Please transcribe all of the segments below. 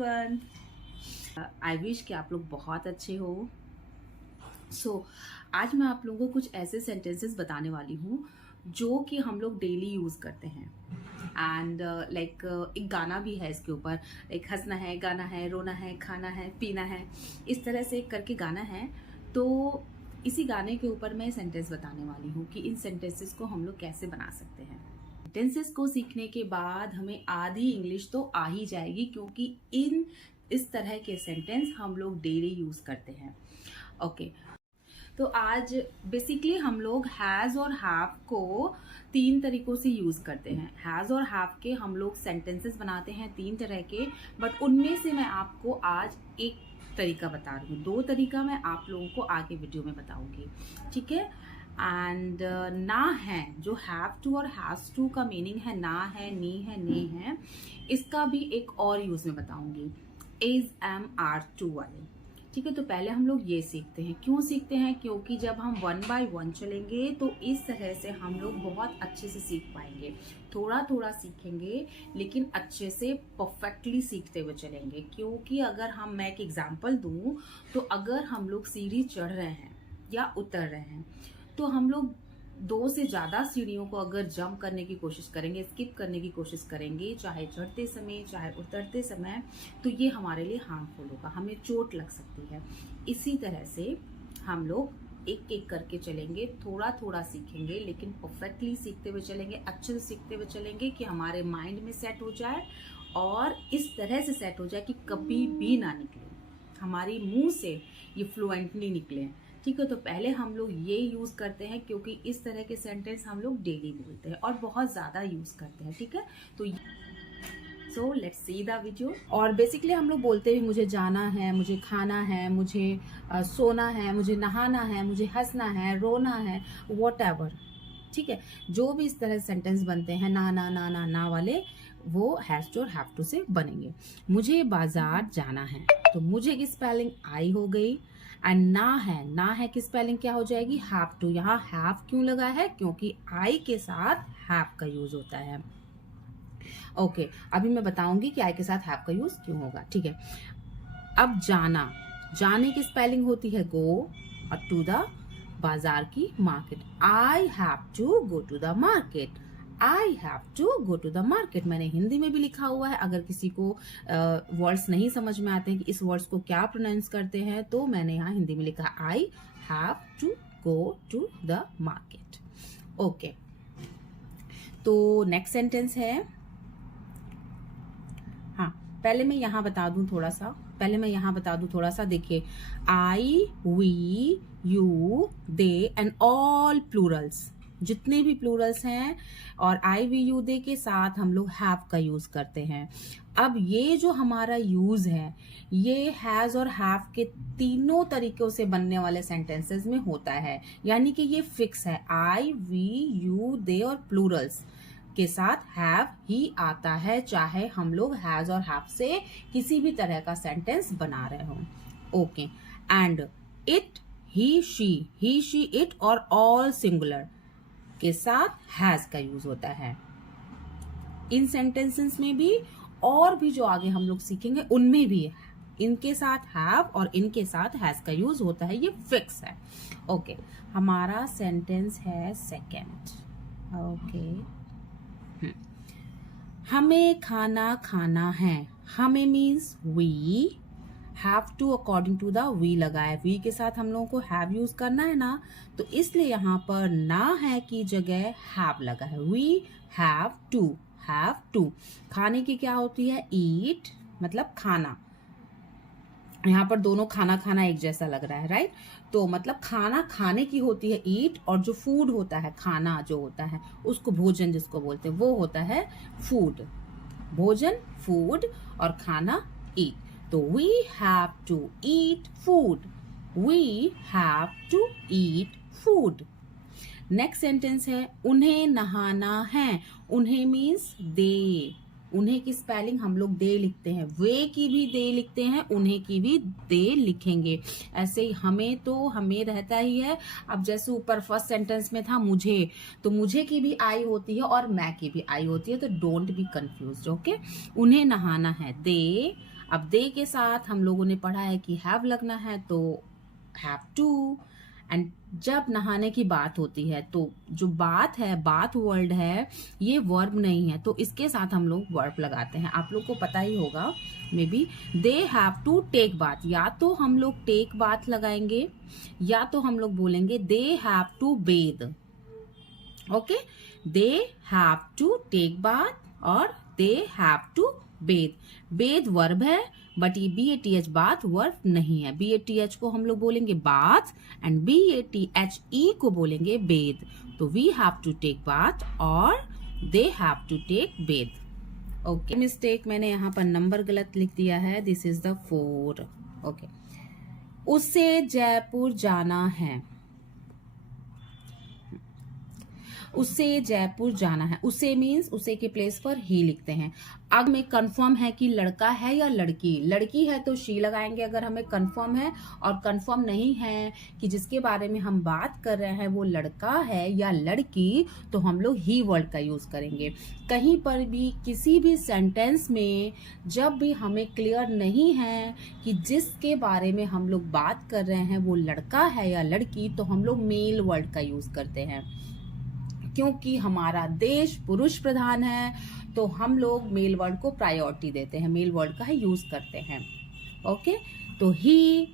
Everyone. I wish कि आप लोग बहुत अच्छे हो। आज मैं आप लोगों को कुछ ऐसे सेंटेंसेस बताने वाली हूँ जो कि हम लोग डेली यूज़ करते हैं। एंड एक गाना भी है इसके ऊपर, एक हंसना है, गाना है, रोना है, खाना है, पीना है, इस तरह से करके गाना है। तो इसी गाने के ऊपर मैं सेंटेंस बताने वाली हूँ कि इन सेंटेंसेस को हम लोग कैसे बना सकते हैं। सेंटेंसेस को सीखने के बाद हमें आधी इंग्लिश तो आ ही जाएगी, क्योंकि इस तरह के सेंटेंस हम लोग डेली यूज़ करते हैं। ओके, तो आज बेसिकली हम लोग हैज़ और हैव को 3 तरीकों से यूज़ करते हैं। हैज़ और हैव के हम लोग सेंटेंसेस बनाते हैं 3 तरह के, बट उनमें से मैं आपको आज एक तरीका बता रही हूँ। 2 तरीका मैं आप लोगों को आगे वीडियो में बताऊंगी, ठीक है। एंड ना है, जो हैव टू और हैज़ टू का मीनिंग है ना है, नी है, ने है, इसका भी एक और यूज़ में बताऊंगी, इज, एम, आर, टू वाले, ठीक है। तो पहले हम लोग ये सीखते हैं। क्यों सीखते हैं? क्योंकि जब हम 1 बाय 1 चलेंगे तो इस तरह से हम लोग बहुत अच्छे से सीख पाएंगे। थोड़ा थोड़ा सीखेंगे लेकिन अच्छे से परफेक्टली सीखते हुए चलेंगे। क्योंकि अगर मैं एक एग्जांपल दूं, तो अगर हम लोग सीढ़ी चढ़ रहे हैं या उतर रहे हैं, तो हम लोग 2 से ज़्यादा सीढ़ियों को अगर जंप करने की कोशिश करेंगे, स्किप करने की कोशिश करेंगे, चाहे चढ़ते समय चाहे उतरते समय, तो ये हमारे लिए हार्मफुल होगा, हमें चोट लग सकती है। इसी तरह से हम लोग एक एक करके चलेंगे, थोड़ा थोड़ा सीखेंगे लेकिन परफेक्टली सीखते हुए चलेंगे, अच्छे से सीखते हुए चलेंगे कि हमारे माइंड में सेट हो जाए और इस तरह से सेट हो जाए कि कभी भी ना निकले, हमारी मुंह से ये फ्लुएंटली निकले, ठीक है। तो पहले हम लोग ये यूज़ करते हैं क्योंकि इस तरह के सेंटेंस हम लोग डेली बोलते हैं और बहुत ज़्यादा यूज़ करते हैं, ठीक है। तो so let's see the video. और बेसिकली हम लोग बोलते हैं मुझे जाना है, मुझे खाना है, मुझे सोना है, मुझे नहाना है, मुझे हंसना है, रोना है, वॉटएवर, ठीक है। जो भी इस तरह सेंटेंस बनते हैं ना ना ना ना ना वाले, वो हैज टू और हैव टू से बनेंगे। मुझे बाजार जाना है, तो मुझे की स्पेलिंग आई हो गई। एंड ना है की स्पेलिंग क्या हो जाएगी? Have to. यहाँ हैव क्यों लगा है? क्योंकि आई के साथ हैव का यूज होता है। ओके, अभी मैं बताऊंगी कि आई के साथ हैव का यूज क्यों होगा, ठीक है। अब जाने की स्पेलिंग होती है गो, और टू द बाजार की market. I have to go to the market. I have to go to the market मैंने हिंदी में भी लिखा हुआ है। अगर किसी को वर्ड्स नहीं समझ में आते हैं कि इस वर्ड्स को क्या प्रोनाउंस करते हैं, तो मैंने यहाँ हिंदी में लिखा I have to go to the market. Okay, तो नेक्स्ट सेंटेंस है, हाँ पहले मैं यहाँ बता दूं थोड़ा सा, देखिए I, we, you, they and all plurals, जितने भी प्लूरल्स हैं और आई, वी, यू, दे के साथ हम लोग हैव का यूज करते हैं। अब ये जो हमारा यूज है, ये हैज और हैव के तीनों तरीकों से बनने वाले सेंटेंसेस में होता है, यानी कि ये फिक्स है। आई, वी, यू, दे और प्लूरल्स के साथ हैव ही आता है, चाहे हम लोग हैज और हैव से किसी भी तरह का सेंटेंस बना रहे हो। Okay, and it, he, she, it और ऑल सिंगुलर के साथ हैज का यूज होता है। इन सेंटेंसेस में भी और भी जो आगे हम लोग सीखेंगे उनमें भी इनके साथ हैव और इनके साथ हैज का यूज होता है, ये फिक्स है। ओके, हमारा सेंटेंस है सेकंड। ओके, हमें खाना खाना है। हमें means we, have to according to the we लगा है। वी के साथ हम लोगों को हैव यूज करना है ना, तो इसलिए यहाँ पर ना है की जगह हैव लगा है। We have to. खाने की क्या होती है? ईट, मतलब खाना। यहाँ पर दोनों खाना एक जैसा लग रहा है, राइट। तो मतलब खाना खाने की होती है ईट, और जो फूड होता है, खाना जो होता है उसको भोजन जिसको बोलते हैं, वो होता है फूड। भोजन फूड और खाना ईट। तो we have to eat food. We have to eat food. Next sentence है उन्हें नहाना है। उन्हें मीन्स दे। उन्हें की स्पेलिंग हम लोग दे लिखते हैं, वे की भी दे लिखते हैं, उन्हें की भी दे लिखेंगे। ऐसे ही हमें रहता ही है। अब जैसे ऊपर फर्स्ट सेंटेंस में था मुझे, तो मुझे की भी आई होती है और मैं की भी आई होती है, तो डोंट बी कंफ्यूज्ड। ओके, उन्हें नहाना है, दे अब दे के साथ हम लोगों ने पढ़ा है कि हैव लगना है तो हैव टू। एंड जब नहाने की बात होती है तो जो बात है, बात वर्ड है, ये वर्ब नहीं है, तो इसके साथ हम लोग वर्ब लगाते हैं। आप लोग को पता ही होगा maybe, they have to take bath, या तो हम लोग टेक बाथ लगाएंगे या तो हम लोग बोलेंगे they have to bathe. Okay, they have to take bath और they have to bathe. Bathe verb है बट ये BATH बाथ वर्ब नहीं है। BATH को हम लोग बोलेंगे बाथ एंड BATHE को बोलेंगे बेद। तो we have to take bath और they have to take bathe. Okay, mistake, मैंने यहाँ पर नंबर गलत लिख दिया है। This is the 4। ओके, उसे जयपुर जाना है, उसे जयपुर जाना है। उसे मीन्स उसे के प्लेस पर ही लिखते हैं। अब हमें कंफर्म है कि लड़का है या लड़की, लड़की है तो शी लगाएंगे अगर हमें कंफर्म है, और कंफर्म नहीं है कि जिसके बारे में हम बात कर रहे हैं वो लड़का है या लड़की, तो हम लोग ही वर्ड का यूज करेंगे। कहीं पर भी किसी भी सेंटेंस में जब भी हमें क्लियर नहीं है कि जिसके बारे में हम लोग बात कर रहे हैं वो लड़का है या लड़की, तो हम लोग मेल वर्ड का यूज करते हैं। क्योंकि हमारा देश पुरुष प्रधान है तो हम लोग मेल वर्ड को प्रायोरिटी देते हैं, मेल वर्ड का ही यूज करते हैं। ओके, तो ही,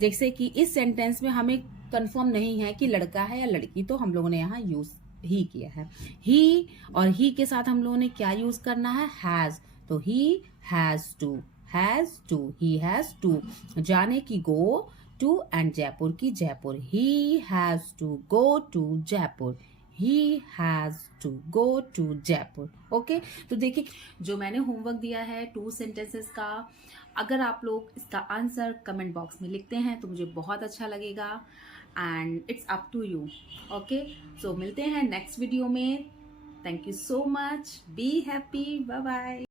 जैसे कि इस सेंटेंस में हमें कंफर्म नहीं है कि लड़का है या लड़की, तो हम लोगों ने यहाँ यूज ही किया है। ही, और ही के साथ हम लोगों ने क्या यूज करना है, हैज। तो he has to, has to, he has to. जाने की गो टू एंड जयपुर की Jaipur, he has to go to Jaipur, He has to go to Jaipur. Okay, तो देखिए जो मैंने होमवर्क दिया है 2 सेंटेंसेस का, अगर आप लोग इसका आंसर कमेंट बॉक्स में लिखते हैं तो मुझे बहुत अच्छा लगेगा। And it's up to you. Okay, so मिलते हैं नेक्स्ट वीडियो में। Thank you so much, be happy, bye bye.